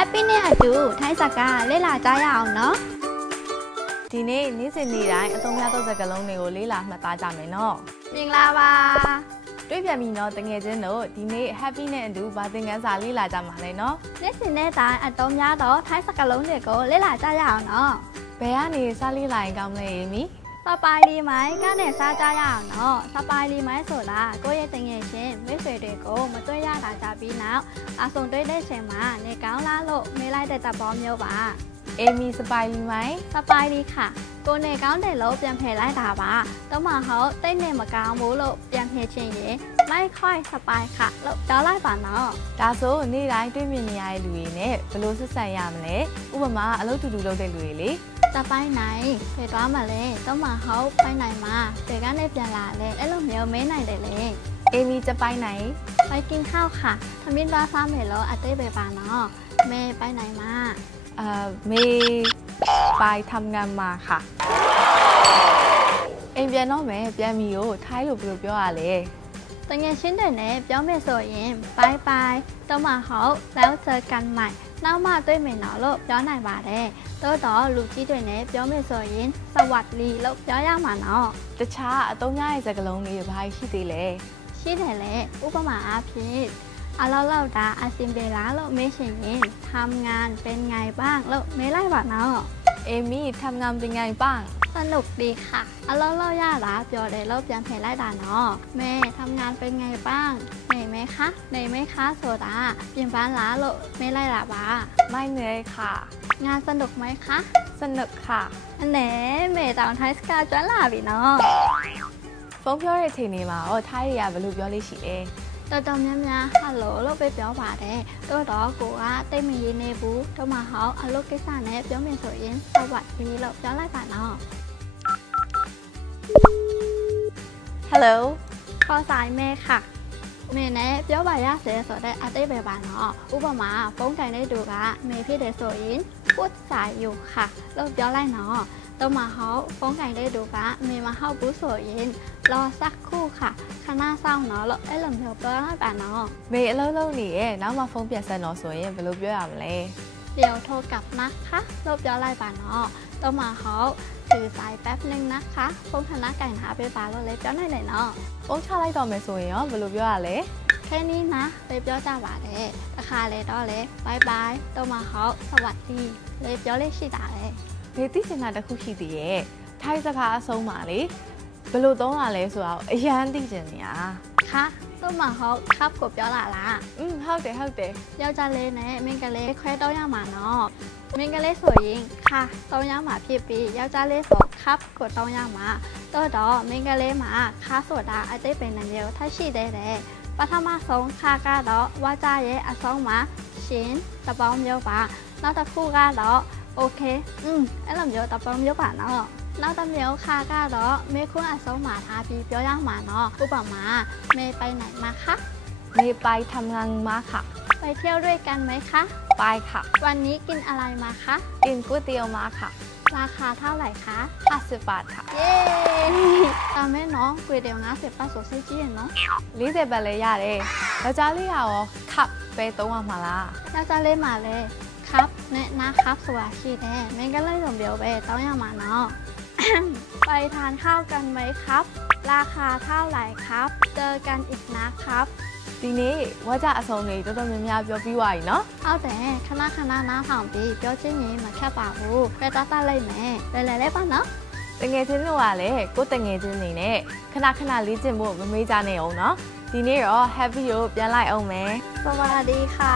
Happy နဲ့အတူထိုင်းစကားလေ့လာကြရအောင်နော်ဒီနေ့နေ့စဉ်နေ့တိုင်းအသုံးများသောစကားလုံးတွေကိုလေ့လာမှတ်သားကြမယ်နော်မင်္ဂလာပါတွေ့ပြန်ပြီနော်တငယ်ချင်းတို့ဒီနေ့ Happy နဲ့အတူဗာသင်ခန်းစာလေ့လာကြမှာလေနော်နေ့စဉ်နေ့တိုင်းအသုံးများသောထိုင်းစကားလုံးတွေကိုလေ့လာကြရအောင်နော်ဘယ်ကနေစလေ့လာရင်ကောင်းမလဲမီစပိုင်လီမိုင်းကနေစားကြရအောင်နော်စပိုင်လီမိုင်းဆိုတာကိုယ့်ရဲ့တငယ်ချင်းမိတ်ဆွေတွေကိုမတွေ့ရတာကြပြီးနောက်အဆုံတွေ့တဲ့ချိန်မှာနေကောင်းလားလို့မေးလိုက်တဲ့တပ်ပေါင်းမျိုးပါအေမီစပိုင်လီမိုင်းစပိုင်လီค่ะကိုနေကောင်းတယ်လို့ပြန်ဖယ်လိုက်တာပါတော့မှဟုတ်တိတ်နေမကောင်းဘူးလို့ပြန်ဖယ်ခြင်းရင်မိုက်ခွိုက်စပိုင်ค่ะလို့ပြောလိုက်ပါနော်ဒါဆိုနေ့တိုင်းတွေ့မြင်နေရတဲ့လူတွေနဲ့ဘယ်လိုဆက်ဆံရမလဲဥပမာအလုပ်တူတူလုပ်တဲ့လူတွေလေစပိုင်နိုင်ဖယ်သွားမှလဲတော့မှဟုတ်ပိုင်နိုင်မှာဖယ်ကနေပြန်လာလဲအဲ့လိုမျိုးမဲနိုင်တယ်လေအေမီจะไปไหนไปกินข้าวค่ะทำมินว่าซ้ำเหรออาเต้ไปป่าเนาะแม่ไปไหนมาเมย์ไปทำงานมาค่ะအိမ်ပြန်တော့မယ်ပြန်ပြီကိုထိုင်းလို့ဘယ်လိုပြောရလဲတငယ်ချင်းတွေနဲ့ပြောမယ်ဆိုရင်ဘိုင်ဘိုင်တော့မှဟုတ်แล้วเจอกันใหม่နောက်မှတွေ့မယ်နော်လို့ပြောနိုင်ပါတယ်တော့လူကြီးတွေနဲ့ပြောမယ်ဆိုရင်สวัสดีလို့ပြောရမှာနော်တခြားအသုံးများတဲ့စကားလုံးတွေဘာရှိသေးလဲရှိတယ်လေဥပမာအားဖြင့်အလောက်တာအစင်ပေလားလို့မေးရှင်ရင်ทำงานเป็นไงบ้างလို့မေးလိုက်ပါနော်เอมี่ทำงานเป็นไงบ้างสนุกดีค่ะအလောက်ရတာပြောတယ်လို့ပြန်ဖယ်လိုက်တာနော်แม่ทำงานเป็นไงบ้างเหนื่อยไหมคะเหนื่อยไหมคะဆိုတာပြင်ပန်းလားလို့မေးလိုက်တာပါไม่เหนื่อยค่ะงานสนุกไหมคะสนุกค่ะอันนี้เมย์တောင်ထိုင်းစကားကျွမ်းလာပြီနော်ဖုန်းပြောတဲ့အချိန်တွေမှာထိုင်းတွေကဘယ်လိုပြောလို့ရှိလဲတော်တော်များများဟယ်လိုလို့ပဲပြောပါတယ်တော့ကိုကတိတ်မရင်းနေဘူးတော့မှဟောအလုပ်ကိစ္စနဲ့ပြောမယ်ဆိုရင်စวัสดีလို့ပြောလိုက်ပါနော် Hello ခေါ်ဆိုင်မဲค่ะမေနဲ့ပြောပါရစေဆိုတဲ့အတိတ်ပဲပါနော်ဥပမာဖုန်းတိုင်တဲ့သူကမေဖြစ်တယ်ဆိုရင်พูดสายอยู่ค่ะလို့ပြောလိုက်နော်တော့မှဟောဖုန်းတိုင်တဲ့သူကမေမဟုတ်ဘူးဆိုရင်รอสักครู่ค่ะခဏဆောင်နော်လို့အဲ့လိုမျိုးပြောလိုက်ပါနော်မေအလုံးလုံးနေရဲ့နောက်မှဖုန်းပြန်ဆက်တော့ဆိုရင်ဘယ်လိုပြောရမလဲเดี๋ยวโทรกลับนะคะလို့ပြောလိုက်ပါနော်တော့မှဟောถือสายแป๊บนึงนะคะဖုန်းခဏကင်ထားပေးပါလို့လည်းပြောနိုင်တယ်နော်ဖုန်းချလိုက်တော့မယ်ဆိုရင်ရောဘယ်လိုပြောရလဲแค่นี้นะเลยပြောကြပါတယ်တခါလေတော့လေบายบายတော့မှဟောสวัสดีလေပြောလေးရှိတာလေမေသိချင်တာတစ်ခုရှိသေးရဲ့ထိုင်းစကားအဆုံးပါလေဘယ်လိုသုံးရလဲဆိုတော့အရန်သိချင်နေတာค่ะတော့မှဟောครับကိုပြောလာလားဟုတ်တယ်ယောက်ျားလေးနဲ့မင်းကလေးခွဲတော့ရမှာနော်မင်းကလေးဆိုရင်ค่ะတော့ရမှာဖြစ်ပြီးယောက်ျားလေးဆိုครับကိုတော့ရမှာတော့မင်းကလေးမှာค่ะဆိုတာအတိတ်ပဲနှမျိုးထပ်ရှိသေးတယ်ပထမဆုံးค่ะကတော့ဝါကြရဲ့အဆုံးမှာရှင်တပေါင်းမျိုးပါနောက်တစ်ခုကတော့โอเคအဲ့လိုမျိုးတပေါင်းမျိုးပါနော်နောက်တစ်မျိုးค่ะကတော့မေခွန်းအဆုံးမှာထားပြီးပြောရမှာနော်ဥပမာမေไปไหนมาคะမေไปทำงานมาค่ะไปเที่ยวด้วยกันไหมคะไปค่ะวันนี้กินอะไรมาคะกินก๋วยเตี๋ยวมาค่ะราคาเท่าไหร่คะ50 บาทค่ะเย้ตามแม่น้องก๋วยเตี๋ยว50 บาทဆိုစိတ်ကြီးရနော်40 บาทလည်းရတယ်ယောက်ျားလေးရောขับပဲသုံးရမှာလားယောက်ျားလေးမှာလည်းครับနဲ့นะครับဆိုတာရှိတယ်မင်းကလေးလိုမျိုးပဲတောင်းရမှာနော်ไปทานข้าวกันไหมครับราคาเท่าไหร่ครับเจอกันอีกนะครับဒီနေ့ဝါကြအဆုံးလေးတော်တော်များများပြောပြီးသွားပြီနော်ဟုတ်တယ်ခဏနားထောင်ပြီးပြောချင်းရင်မခက်ပါဘူးပဲတတ်လိုက်မယ်လဲလဲပါနော်တငယ်ချင်းတို့ကလည်းကိုတငယ်ချင်းနေနဲ့ခဏလေ့ကျင့်ဖို့မမေ့ကြနဲ့အောင်နော်ဒီနေ့တော့ happy ကိုပြန်လိုက်အောင်မယ်สวัสดีค่ะ